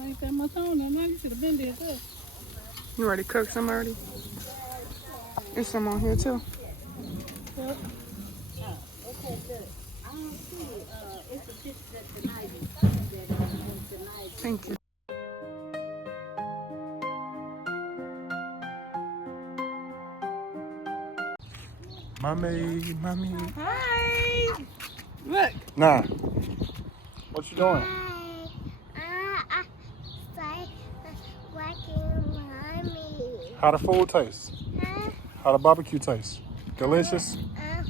I ain't got my phone on. You should have been there, too. You already cooked some already? There's some on here too. Yep. Okay, good. I don't see it's a fish that tonight. Thank you. Mommy. Hi. Look. Nah. What you doing? Mommy. How the food taste? Huh? How the barbecue taste? Delicious? Yes.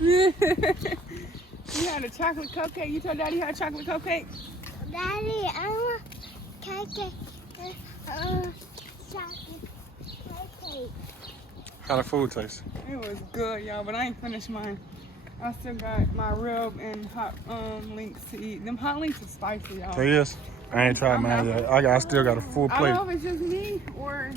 You had a chocolate cupcake. You told Daddy you had a chocolate cupcake? Daddy, I want cupcake. Chocolate cupcake. How the food taste? It was good, y'all, but I ain't finished mine. I still got my rib and hot links to eat. Them hot links are spicy, y'all. There is. I ain't tried mine yet. I still got a full I plate. don't know if it's just me or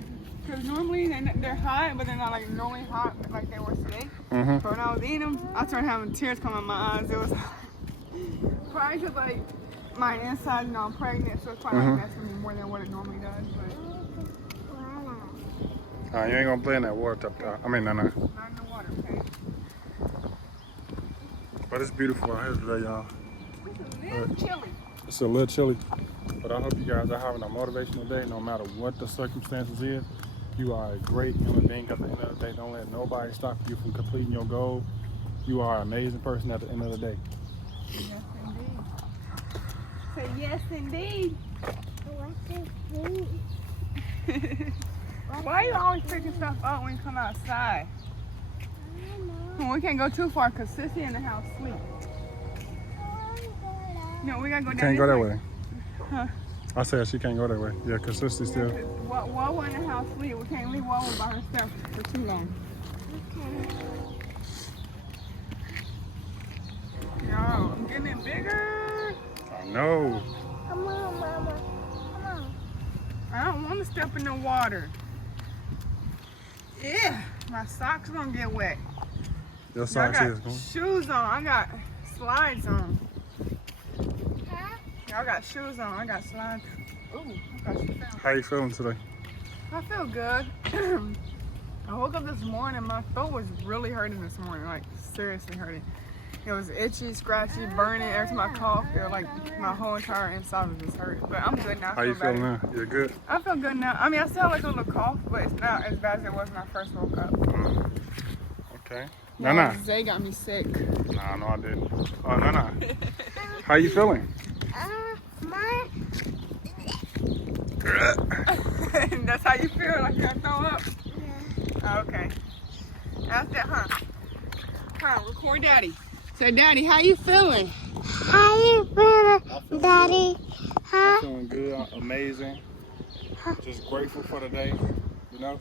because normally they're hot, but they're not like normally hot like they were today. Mm-hmm. But when I was eating them, I started having tears come out my eyes. It was probably because like my inside, you know, I'm pregnant, so it's probably like that's gonna be more than what it normally does. But You ain't gonna play in that water up there. I mean, no. not in the water, okay? But it's beautiful out here today, y'all. It's a little chilly. It's a little chilly, but I hope you guys are having a motivational day no matter what the circumstances is. You are a great human being at the end of the day. Don't let nobody stop you from completing your goal. You are an amazing person at the end of the day. Yes, indeed. Say yes, indeed. What is this? Why are you always picking stuff up when you come outside? I don't know. Well, we can't go too far because Sissy in the house sleep. No, we gotta go down. Can't go that way. Huh? I said she can't go that way. Yeah, because Sister still. Wawa in the house sleep. We can't leave Wawa by herself for too long. Okay. Yo, I'm getting it bigger. I know. Come on, Mama. Come on. I don't want to step in the water. Yeah, my socks gonna get wet. Your I socks got is going. shoes on. I got slides on. Huh? I got shoes on. I got slides. Ooh, I got shoes on. How you feeling today? I feel good. I woke up this morning. My throat was really hurting this morning. Like seriously hurting. It was itchy, scratchy, burning. Every time I coughed, it was like my whole entire inside was just hurting. But I'm good now. I How you feel better. feeling now? You're good? I feel good now. I mean, I still have like a little cough, but it's not as bad as it was when I first woke up. Okay. Yeah, Nah. Zay got me sick. Nah, no, I didn't. Oh, nah. How you feeling? My. That's how you feel, like you gotta throw up? Yeah. Okay. That's that, huh? Huh, record Daddy. Say, Daddy, how you feeling? How you feeling, Daddy? Huh? I'm feeling good, amazing. Just grateful for the day, you know?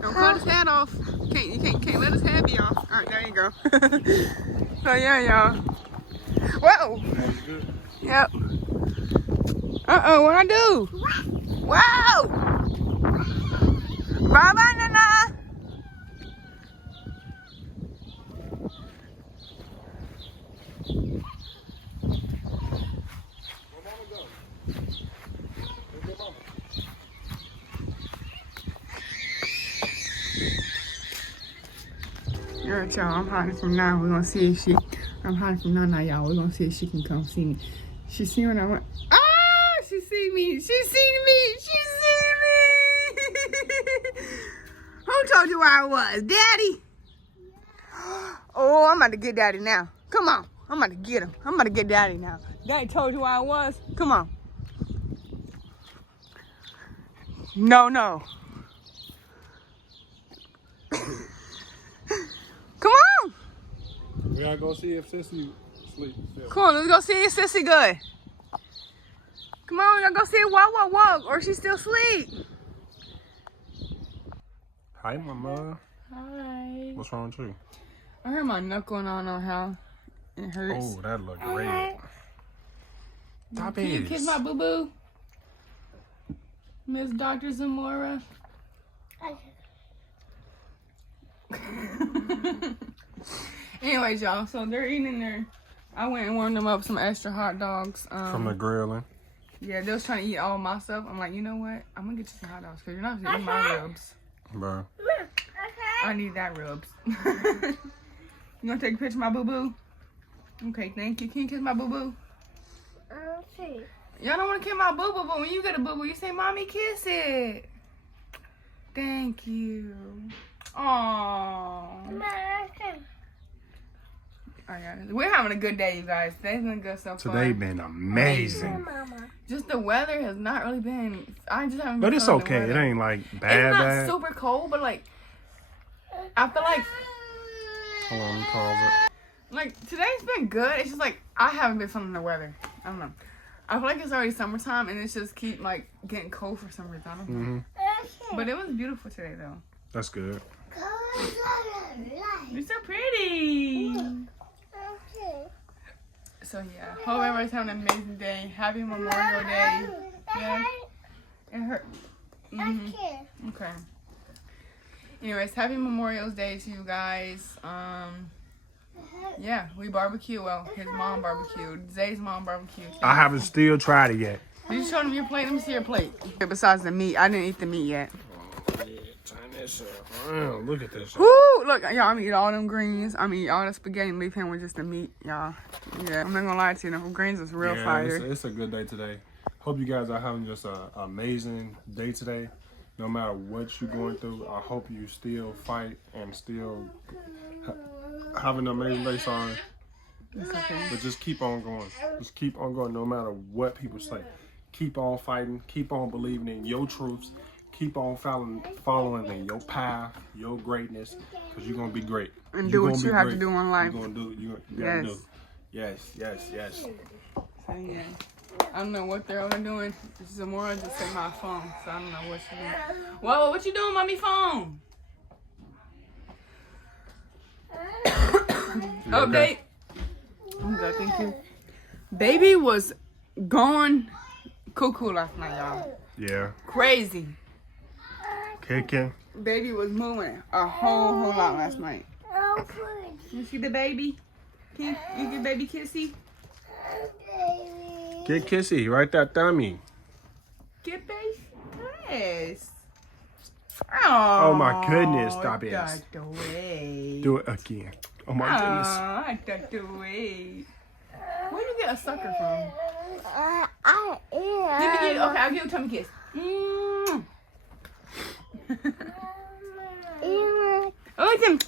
Don't cut his head off. You can't let his head be off. All right, there you go. So yeah, y'all. Whoa. That was good. Yep. Uh-oh, what'd I do? Whoa. Bye-bye, Nana. Alright, y'all, I'm hiding from Nana. We're gonna see if I'm hiding from Nana, y'all. We're gonna see if she can come see me. She see when I went. Ah! She see me. She see me. She see me. Who told you where I was? Daddy? Oh, I'm about to get Daddy now. Come on. I'm about to get him. I'm about to get Daddy now. Daddy told you where I was. Come on. No. Come on. We gotta go see if Sissy sleeps still. Come on, let's go see if Sissy good. Come on, let's go see if Wawa, or she still asleep. Hi, Mama. Hi. What's wrong with you? I heard my knuckle and I don't know how it hurts. Oh, that look red. Stop Can you it. kiss my boo-boo? Miss Dr. Zamora. Anyways, y'all, so they're eating their I went and warmed them up some extra hot dogs. From the grilling. Yeah, they was trying to eat all my stuff. I'm like, you know what? I'm gonna get you some hot dogs because you're not gonna eat my ribs. Bro. I need that ribs. You gonna take a picture of my boo-boo? Okay, thank you. Can you kiss my boo-boo? Okay. Y'all don't want to kiss my boo-boo, but when you get a boo-boo, you say, Mommy, kiss it. Thank you. Aww. Oh, yeah. We're having a good day, you guys. Today's been good so far. Today been amazing. Just the weather has not really been. I just haven't. But been it's feeling the okay. It weather. ain't like bad, It's not bad. super cold, but like I feel like Hold on, let me pause it. like today's been good. It's just like I haven't been feeling the weather. I don't know. I feel like it's already summertime and it's just keep like getting cold for some reason. I don't know. But it was beautiful today though. That's good. You're so pretty. So yeah, hope everybody's having an amazing day. Happy Memorial Day. Yeah. It hurt. Okay. Anyways, happy Memorial Day to you guys. Yeah, we barbecue. Well, his mom barbecued. Zay's mom barbecued. I haven't still tried it yet. Did you show them your plate? Let me see your plate. Besides the meat, I didn't eat the meat yet. Oh, yeah. Turn this around. Look at this. Woo! Look, y'all, I'm eating all them greens. I'm eating all the spaghetti and leave him with just the meat, y'all. Yeah, I'm not gonna lie to you. The greens is real fire. It's a good day today. Hope you guys are having just an amazing day today. No matter what you're going through, I hope you still fight and still have an amazing day, sorry. It's okay. But just keep on going. Just keep on going no matter what people say. Keep on fighting. Keep on believing in your truths. Keep on following in your path, your greatness, because you're going to be great. And do what you have to do in life. You're going to do what you got to do. Yes. So, yeah. I don't know what they're all doing. Zamora just took my phone, so I don't know what she's doing. Whoa, what you doing, mommy phone? Update. I'm good, thank you. Baby was going cuckoo last night, y'all. Yeah. Crazy. Kicking. Baby was moving a whole lot last night. You see the baby? Can you give baby kissy? Get kissy. Right that tummy. Get baby. Yes. Oh my goodness. Stop it. Dr. Wade. Do it again. Oh my goodness. Ah, Dr. Wade. Where did you get a sucker from? I am. Okay, I'll give you a tummy kiss. Oh, it's him.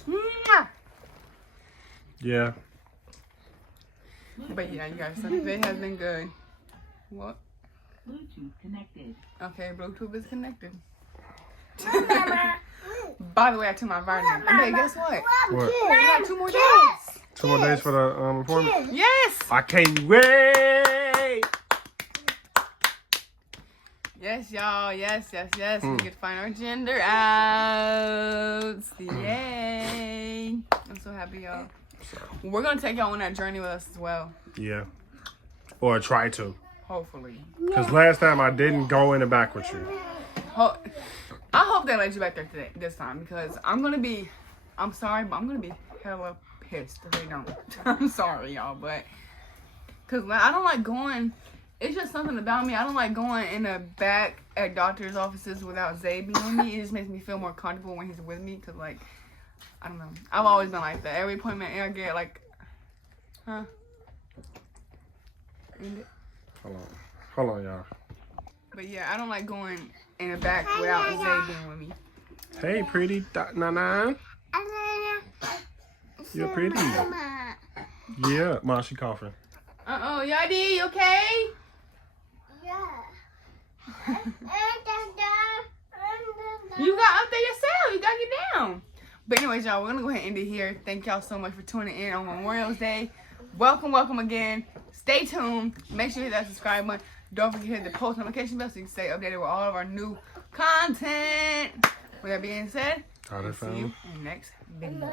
Yeah. But yeah, you guys, so today has been good. What? Bluetooth connected. Okay, Bluetooth is connected. By the way, I took my vitamin. Okay, guess what? What? We got 2 more days. 2 more days for the appointment? Yes. I can't wait. Yes, y'all. Yes. We get to find our gender out. Yay. I'm so happy, y'all. We're going to take y'all on that journey with us as well. Yeah. Or try to. Hopefully. Because last time I didn't go in the back with you. I hope they let you back there this time because I'm sorry, but I'm going to be hella pissed if they don't. I'm sorry, y'all, but because I don't like going. It's just something about me. I don't like going in the back at doctor's offices without Zay being with me. It just makes me feel more comfortable when he's with me because, like, I don't know. I've always been like that. Every appointment I get, like, huh? Hold on, y'all. But yeah, I don't like going in the back without Zay being with me. Hey, pretty Nana. You're pretty. Yeah, Mom, she coughing. Uh-oh, Yadi, you okay? You got up there yourself. You gotta get down. But anyways, y'all, we're gonna go ahead and end it here. Thank y'all so much for tuning in on Memorial Day. Welcome again. Stay tuned. Make sure you hit that subscribe button. Don't forget to hit the post notification bell so you can stay updated with all of our new content. With that being said, we'll see you in the next video.